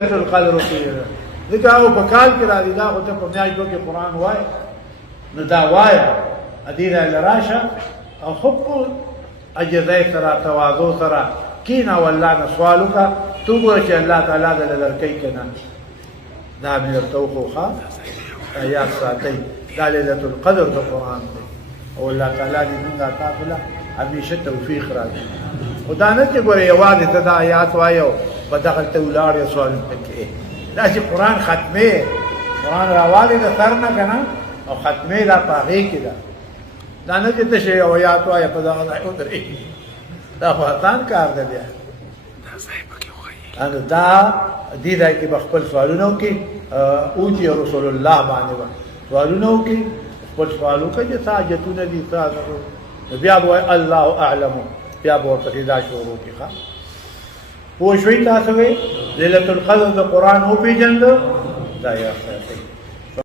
القدر کې ځکه او په کال کې راځي دا خو ته په میاشتو کې قرآن وایي نو دا وایه ادي له راشه او خو اجزای سره تواضع سره کینا والله نه سوال وکړه تو ګوره چې الله تعالی دې درکوي که نه دا مې درته وښوښه یاد ساتئ دا لیلة القدر د قرآن دی او الله تعالی دې موږ تاسو له همیشه توفیق راکړي خو دا نه چې ګوره یوازې ته دا آیات وایې او په دغلته ولاړې سوالونه کوې دا چې قرآن ختمې قرآن راوالې د سر نه که نه او ختمې دا په هغې کې ده دا نه چې ته شی یو آیات وایې په دغه ځای ودرېږي دا خو اسان کار دی بیا دا دې ځای کې به خپل سوالونه وکړي اوتي رسول الله باندې به سوالونه وکړي خپل سوال وکړي چې څه حاجتونه دي څه بیا به وایي الله اعلم بیا به ورپسې دا شروع کړي ښه پوه شوئ تاسو لیلة القدر د قرآن وپېژنده دا یاد ساتئ